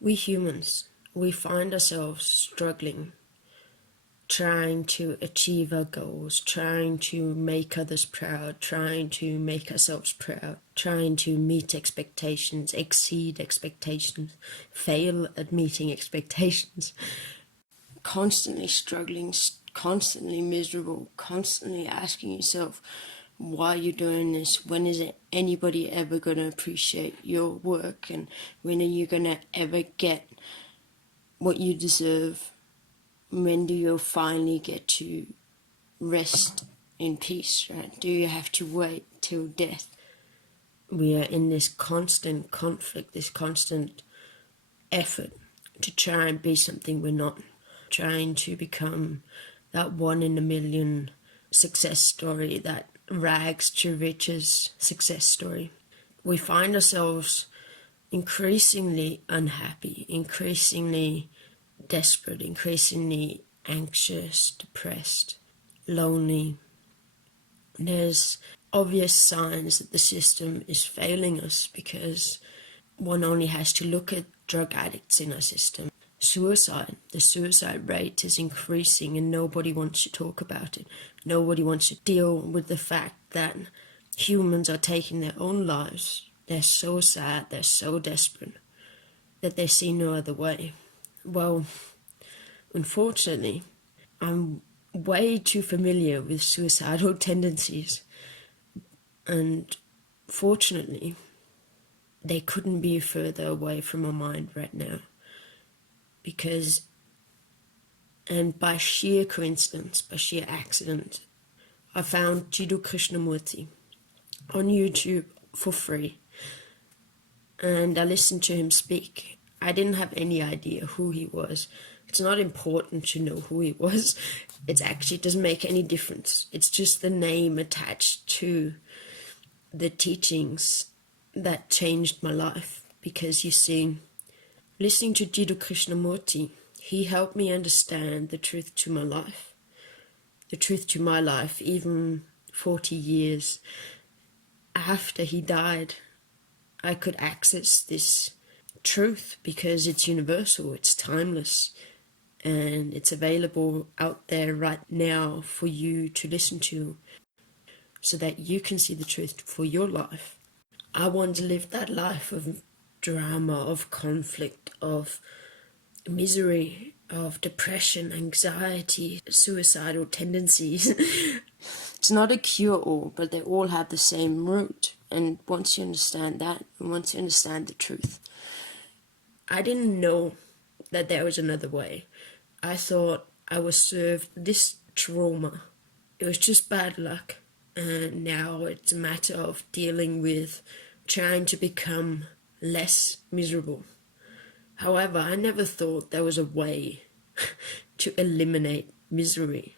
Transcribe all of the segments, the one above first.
We humans, we find ourselves struggling, trying to achieve our goals, trying to make others proud, trying to make ourselves proud, trying to meet expectations, exceed expectations, fail at meeting expectations, constantly struggling, constantly miserable, constantly asking yourself, why are you doing this? When is it anybody ever going to appreciate your work? And when are you going to ever get what you deserve? When do you finally get to rest in peace, right? Do you have to wait till death? We are in this constant conflict, this constant effort to try and be something we're not, trying to become that one in a million success story, that rags to riches success story. We find ourselves increasingly unhappy, increasingly desperate, increasingly anxious, depressed, lonely. There's obvious signs that the system is failing us because one only has to look at drug addicts in our system. Suicide, the suicide rate is increasing and nobody wants to talk about it. Nobody wants to deal with the fact that humans are taking their own lives. They're so sad, they're so desperate that they see no other way. Well, unfortunately, I'm way too familiar with suicidal tendencies, and fortunately, they couldn't be further away from my mind right now. Because, and by sheer coincidence, by sheer accident, I found Jiddu Krishnamurti on YouTube for free, and I listened to him speak. I didn't have any idea who he was. It's not important to know who he was. It actually doesn't make any difference. It's just the name attached to the teachings that changed my life. Because you see, listening to Jiddu Krishnamurti, he helped me understand the truth to my life. The truth to my life, even 40 years after he died, I could access this truth because it's universal, it's timeless, and it's available out there right now for you to listen to so that you can see the truth for your life. I want to live that life of drama, of conflict, of misery, of depression, anxiety, suicidal tendencies. It's not a cure-all, but they all have the same root. And once you understand that, and once you understand the truth, I didn't know that there was another way. I thought I was served this trauma. It was just bad luck. And now it's a matter of dealing with trying to become less miserable. However, I never thought there was a way to eliminate misery.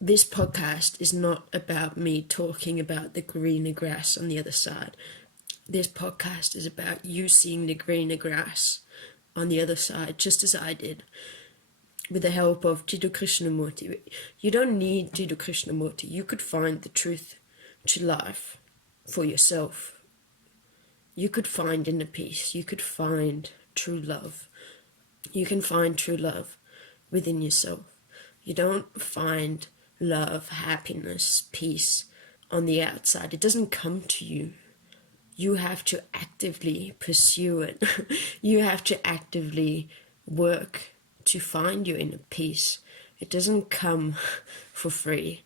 This podcast is not about me talking about the greener grass on the other side. This podcast is about you seeing the greener grass on the other side, just as I did, with the help of Jiddu Krishnamurti. You don't need Jiddu Krishnamurti. You could find the truth to life for yourself. You could find inner peace. You could find true love. You can find true love within yourself. You don't find love, happiness, peace on the outside. It doesn't come to you. You have to actively pursue it. You have to actively work to find your inner peace. It doesn't come for free.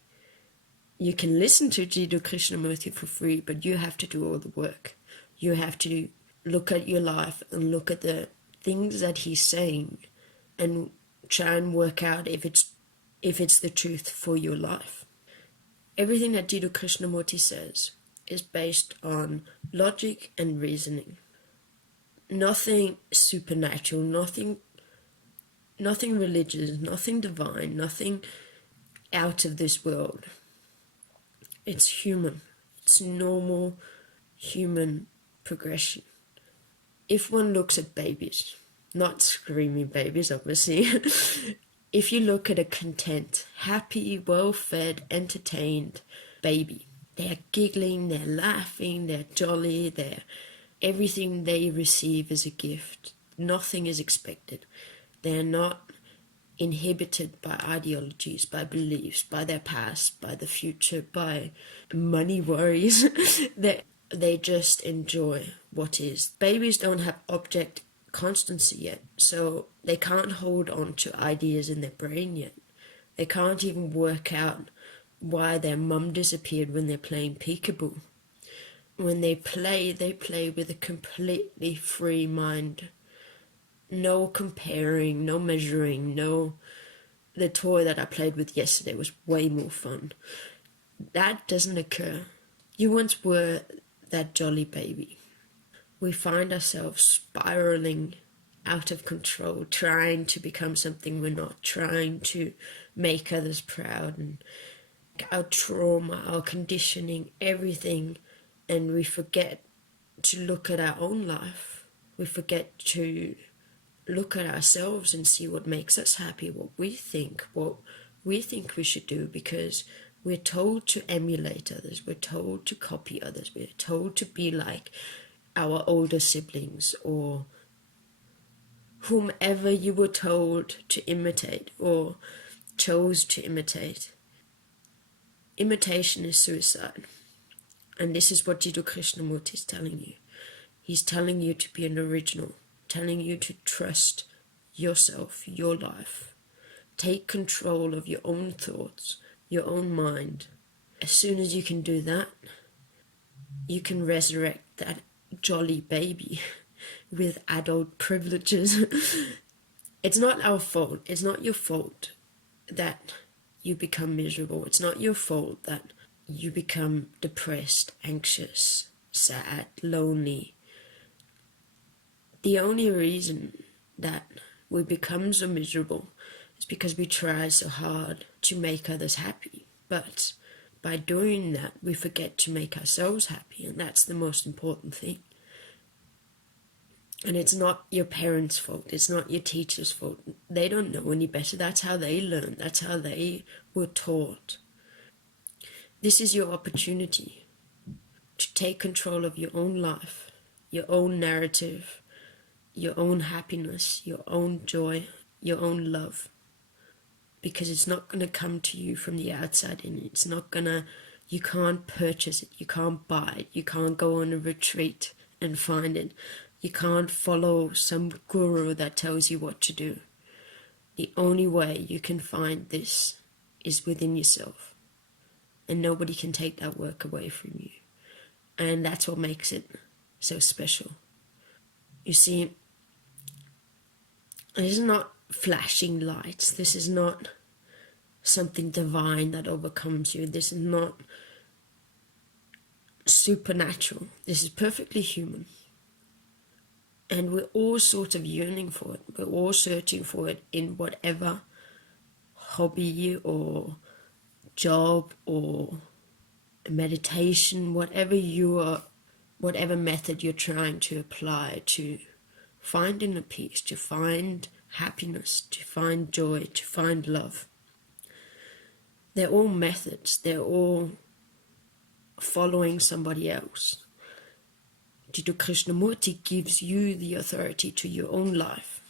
You can listen to Jiddu Krishnamurti for free, but you have to do all the work. You have to look at your life and look at the things that he's saying and try and work out if it's the truth for your life. Everything that Jiddu Krishnamurti says is based on logic and reasoning. Nothing supernatural, nothing religious, nothing divine, nothing out of this world. It's human. It's normal human progression. If one looks at babies, not screaming babies, obviously, if you look at a content, happy, well-fed, entertained baby, they're giggling, they're laughing, they're jolly, they're Everything they receive is a gift. Nothing is expected. They're not inhibited by ideologies, by beliefs, by their past, by the future, by money worries. they just enjoy what is. Babies don't have object constancy yet, so they can't hold on to ideas in their brain yet. They can't even work out why their mum disappeared when they're playing peekaboo. When they play with a completely free mind. No comparing, no measuring, no... The toy that I played with yesterday was way more fun. That doesn't occur. You once were that jolly baby. We find ourselves spiraling out of control, trying to become something we're not, trying to make others proud, and our trauma, our conditioning, everything, and we forget to look at our own life. We forget to look at ourselves and see what makes us happy, what we think we should do, because we're told to emulate others, we're told to copy others, we're told to be like our older siblings or whomever you were told to imitate or chose to imitate. Imitation is suicide. And this is what Jiddu Krishnamurti is telling you. He's telling you to be an original, telling you to trust yourself, your life. Take control of your own thoughts, your own mind. As soon as you can do that, you can resurrect that jolly baby with adult privileges. It's not our fault. It's not your fault that you become miserable. It's not your fault that you become depressed, anxious, sad, lonely. The only reason that we become so miserable is because we try so hard to make others happy. But by doing that, we forget to make ourselves happy, and that's the most important thing. And it's not your parents' fault. It's not your teacher's fault. They don't know any better. That's how they learned. That's how they were taught. This is your opportunity to take control of your own life, your own narrative, your own happiness, your own joy, your own love. Because it's not going to come to you from the outside in. It's not going to... You can't purchase it. You can't buy it. You can't go on a retreat and find it. You can't follow some guru that tells you what to do. The only way you can find this is within yourself. And nobody can take that work away from you. And that's what makes it so special. You see, this is not flashing lights. This is not something divine that overcomes you. This is not supernatural. This is perfectly human. And we're all sort of yearning for it. We're all searching for it in whatever hobby or job or meditation, whatever method you're trying to apply to find inner peace, to find happiness, to find joy, to find love. They're all methods. They're all following somebody else. Jiddu Krishnamurti gives you the authority to your own life,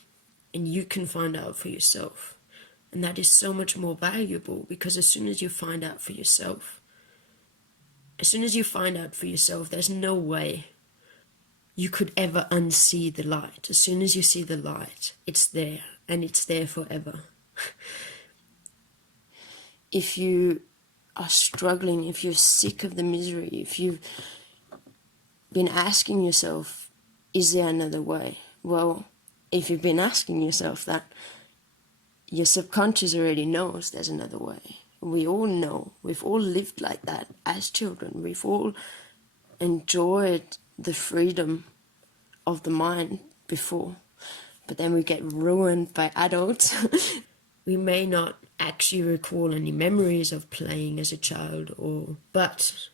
and you can find out for yourself. And that is so much more valuable, because as soon as you find out for yourself, there's no way you could ever unsee the light. As soon as you see the light, it's there, and it's there forever. If you are struggling, if you're sick of the misery, if you've been asking yourself, is there another way? Well, if you've been asking yourself that, your subconscious already knows there's another way. We all know. We've all lived like that as children. We've all enjoyed the freedom of the mind before. But then we get ruined by adults. We may not actually recall any memories of playing as a child, but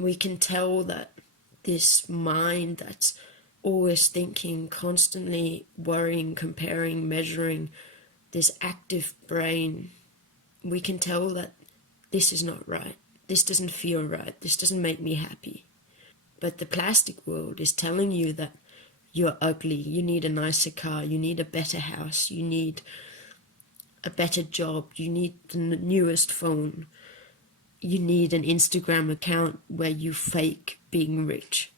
we can tell that this mind that's always thinking, constantly worrying, comparing, measuring, this active brain, we can tell that this is not right. This doesn't feel right. This doesn't make me happy. But the plastic world is telling you that you're ugly, you need a nicer car, you need a better house, you need a better job, you need the newest phone, you need an Instagram account where you fake being rich.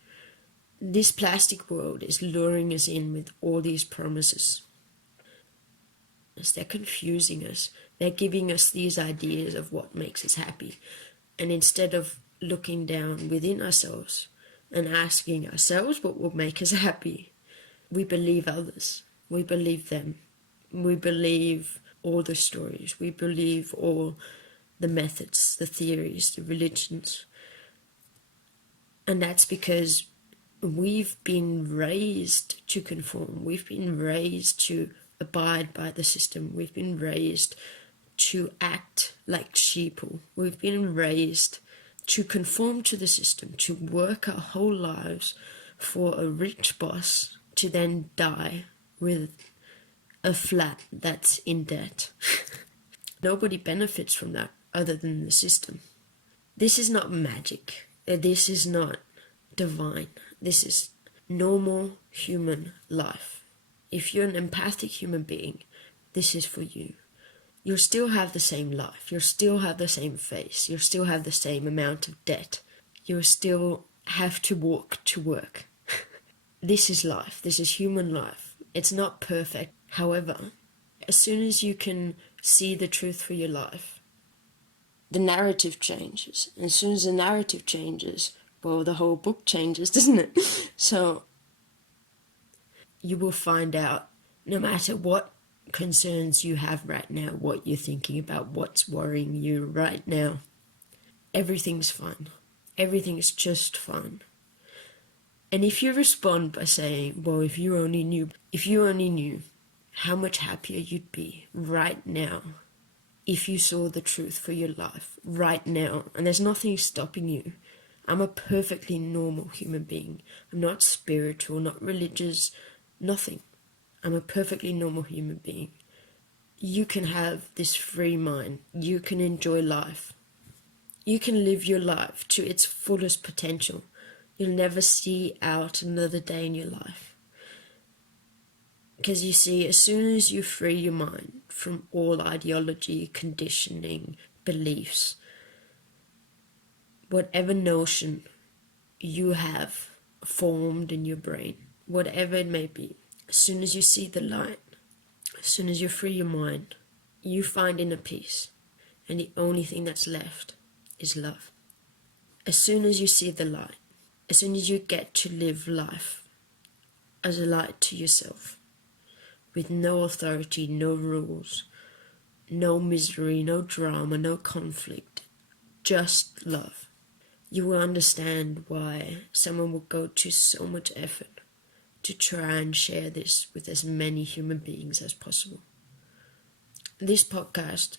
This plastic world is luring us in with all these promises. As they're confusing us, they're giving us these ideas of what makes us happy. And instead of looking down within ourselves and asking ourselves what will make us happy, we believe others. We believe them. We believe all the stories. We believe all the methods, the theories, the religions. And that's because we've been raised to conform. We've been raised to abide by the system. We've been raised to act like sheeple. We've been raised to conform to the system, to work our whole lives for a rich boss, to then die with a flat that's in debt. Nobody benefits from that other than the system. This is not magic. This is not divine. This is normal human life. If you're an empathic human being, this is for you. You'll still have the same life. You'll still have the same face. You'll still have the same amount of debt. You'll still have to walk to work. This is life. This is human life. It's not perfect. However, as soon as you can see the truth for your life, the narrative changes. And as soon as the narrative changes, well, the whole book changes, doesn't it? So you will find out, no matter what concerns you have right now, what you're thinking about, what's worrying you right now, everything's fine. Everything's just fine. And if you respond by saying, well, if you only knew how much happier you'd be right now if you saw the truth for your life right now, and there's nothing stopping you. I'm a perfectly normal human being. I'm not spiritual, not religious, nothing. I'm a perfectly normal human being. You can have this free mind. You can enjoy life. You can live your life to its fullest potential. You'll never see out another day in your life. Because you see, as soon as you free your mind from all ideology, conditioning, beliefs, whatever notion you have formed in your brain, whatever it may be, as soon as you see the light, as soon as you free your mind, you find inner peace. And the only thing that's left is love. As soon as you see the light, as soon as you get to live life as a light to yourself, with no authority, no rules, no misery, no drama, no conflict, just love, you will understand why someone will go to so much effort to try and share this with as many human beings as possible. This podcast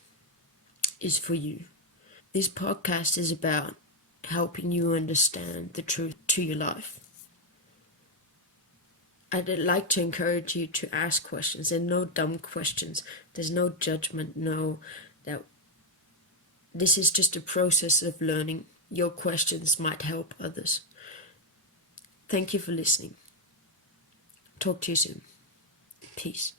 is for you. This podcast is about helping you understand the truth to your life. I'd like to encourage you to ask questions. There are no dumb questions. There's no judgment. This is just a process of learning. Your questions might help others. Thank you for listening. Talk to you soon. Peace.